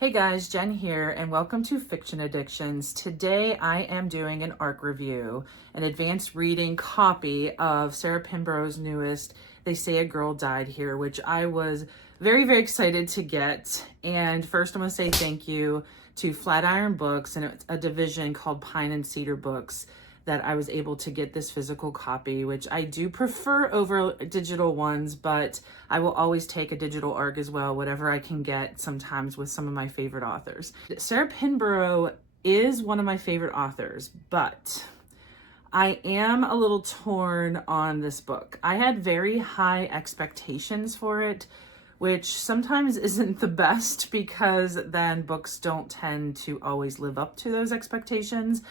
Hey guys, Jen here, and welcome to Fiction Addictions. Today I am doing an ARC review, an advanced reading copy of Sarah Pinborough's newest They Say a Girl Died Here, which I was very excited to get. And first I'm going to say thank you to Flatiron Books and a division called Pine and Cedar Books that I was able to get this physical copy, which I do prefer over digital ones, but I will always take a digital ARC as well, whatever I can get sometimes with some of my favorite authors. Sarah Pinborough is one of my favorite authors, but I am a little torn on this book. I had very high expectations for it, which sometimes isn't the best because then books don't tend to always live up to those expectations.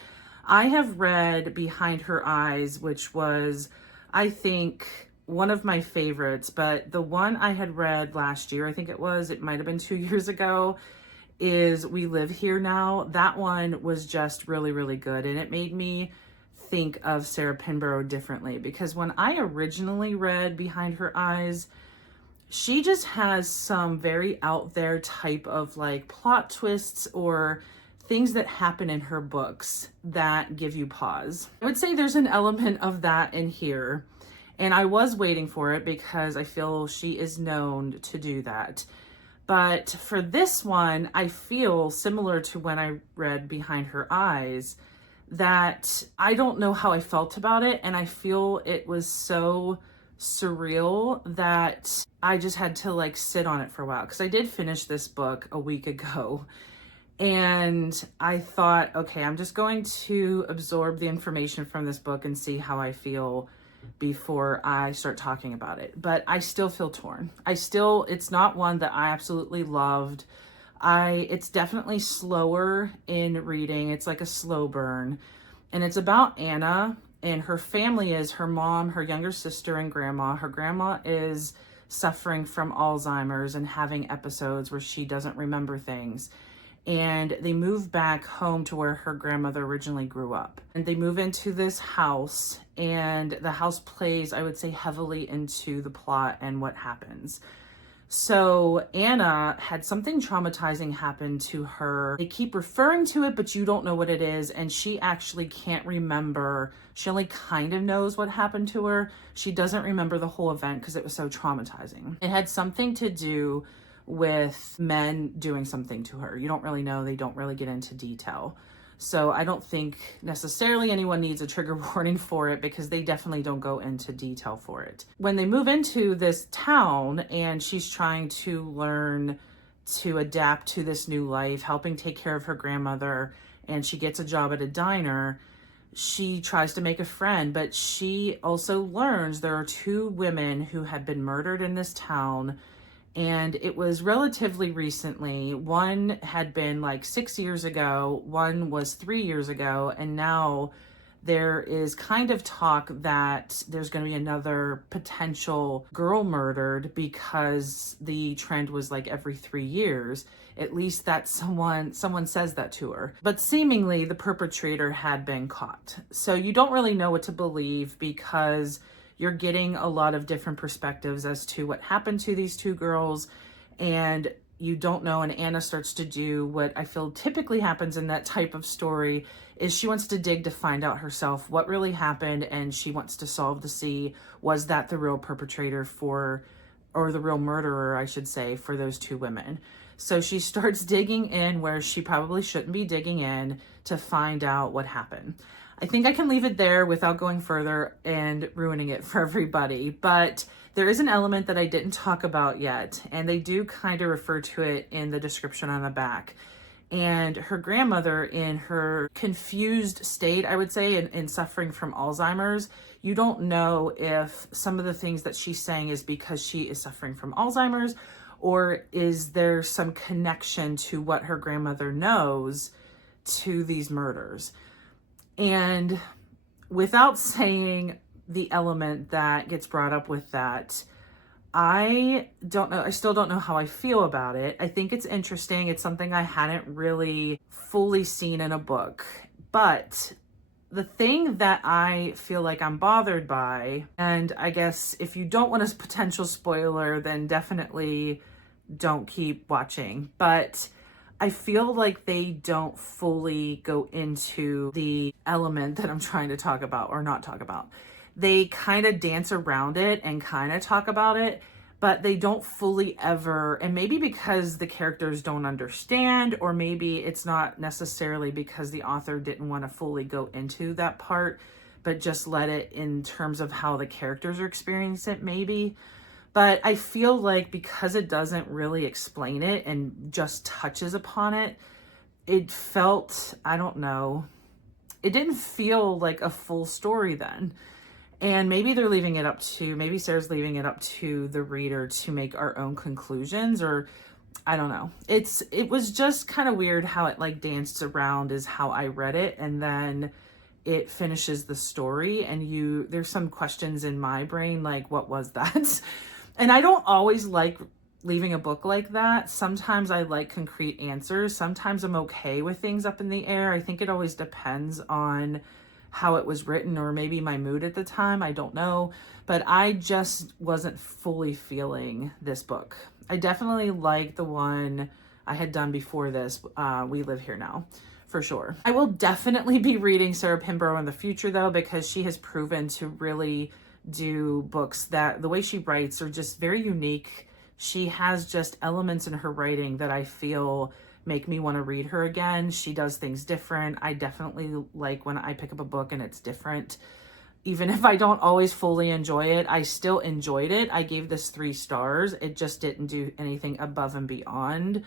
I have read Behind Her Eyes, which was, I think, one of my favorites, but the one I had read last year, I think it might have been 2 years ago, is We Live Here Now. That one was just really good, and it made me think of Sarah Pinborough differently, because when I originally read Behind Her Eyes, she just has some very out there type of like plot twists or things that happen in her books that give you pause. I would say there's an element of that in here, and I was waiting for it because I feel she is known to do that. But for this one, I feel similar to when I read Behind Her Eyes, that I don't know how I felt about it, and I feel it was so surreal that I just had to like sit on it for a while, because I did finish this book a week ago. And I thought, okay, I'm just going to absorb the information from this book and see how I feel before I start talking about it. But I still feel torn. It's not one that I absolutely loved. It's definitely slower in reading. It's like a slow burn. And it's about Anna, and her family is her mom, her younger sister, and grandma. Her grandma is suffering from Alzheimer's and having episodes where she doesn't remember things. And they move back home to where her grandmother originally grew up. And they move into this house, and the house plays, I would say, heavily into the plot and what happens. So Anna had something traumatizing happen to her. They keep referring to it, but you don't know what it is, and she actually can't remember. She only kind of knows what happened to her. She doesn't remember the whole event because it was so traumatizing. It had something to do with men doing something to her. You don't really know. They don't really get into detail. So I don't think necessarily anyone needs a trigger warning for it, because they definitely don't go into detail for it. When they move into this town and she's trying to learn to adapt to this new life, helping take care of her grandmother, and she gets a job at a diner, she tries to make a friend, but she also learns there are two women who had been murdered in this town. And it was relatively recently. One had been like 6 years ago, one was 3 years ago, and now there is kind of talk that there's going to be another potential girl murdered, because the trend was like every 3 years. At least that someone says that to her. But seemingly the perpetrator had been caught. So you don't really know what to believe, because you're getting a lot of different perspectives as to what happened to these two girls, and you don't know. And Anna starts to do what I feel typically happens in that type of story, is she wants to dig to find out herself what really happened, and she wants to solve to see, was that the real perpetrator or the real murderer, I should say, for those two women. So she starts digging in where she probably shouldn't be digging in to find out what happened. I think I can leave it there without going further and ruining it for everybody, but there is an element that I didn't talk about yet, and they do kind of refer to it in the description on the back. And her grandmother, in her confused state, I would say, in suffering from Alzheimer's, you don't know if some of the things that she's saying is because she is suffering from Alzheimer's, or is there some connection to what her grandmother knows to these murders. And without saying the element that gets brought up with that, I don't know. I still don't know how I feel about it. I think it's interesting. It's something I hadn't really fully seen in a book. But the thing that I feel like I'm bothered by, and I guess if you don't want a potential spoiler, then definitely don't keep watching. But I feel like they don't fully go into the element that I'm trying to talk about or not talk about. They kind of dance around it and kind of talk about it, but they don't fully ever, and maybe because the characters don't understand, or maybe it's not necessarily because the author didn't want to fully go into that part, but just let it in terms of how the characters are experiencing it maybe. But I feel like because it doesn't really explain it and just touches upon it, it felt, I don't know, it didn't feel like a full story then. And maybe they're leaving it up to, maybe Sarah's leaving it up to the reader to make our own conclusions, or I don't know. It was just kind of weird how it like danced around is how I read it. And then it finishes the story and there's some questions in my brain, like, what was that? And I don't always like leaving a book like that. Sometimes I like concrete answers. Sometimes I'm okay with things up in the air. I think it always depends on how it was written or maybe my mood at the time. I don't know. But I just wasn't fully feeling this book. I definitely like the one I had done before this, We Live Here Now, for sure. I will definitely be reading Sarah Pinborough in the future though, because she has proven to really do books that the way she writes are just very unique. She has just elements in her writing that I feel make me want to read her again. She does things different. I definitely like when I pick up a book and it's different. Even if I don't always fully enjoy it, I still enjoyed it. I gave this 3 stars. It just didn't do anything above and beyond.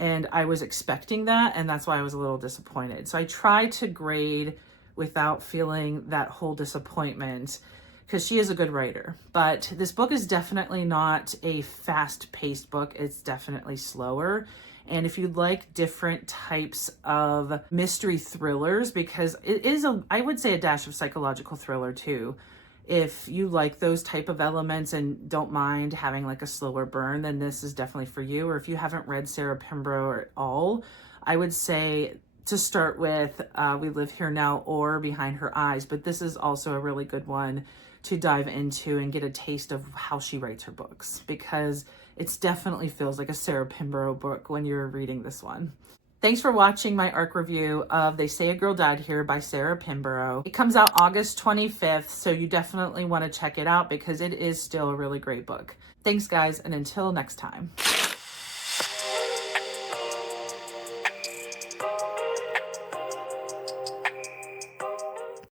And I was expecting that, and that's why I was a little disappointed. So I try to grade without feeling that whole disappointment, because she is a good writer. But this book is definitely not a fast-paced book. It's definitely slower. And if you like different types of mystery thrillers, because it is I would say a dash of psychological thriller too. If you like those type of elements and don't mind having like a slower burn, then this is definitely for you. Or if you haven't read Sarah Pinborough at all, I would say to start with We Live Here Now or Behind Her Eyes. But this is also a really good one to dive into and get a taste of how she writes her books, because it definitely feels like a Sarah Pinborough book when you're reading this one. Thanks for watching my ARC review of They Say a Girl Died Here by Sarah Pinborough. It comes out August 25th, so you definitely want to check it out because it is still a really great book. Thanks, guys, and until next time.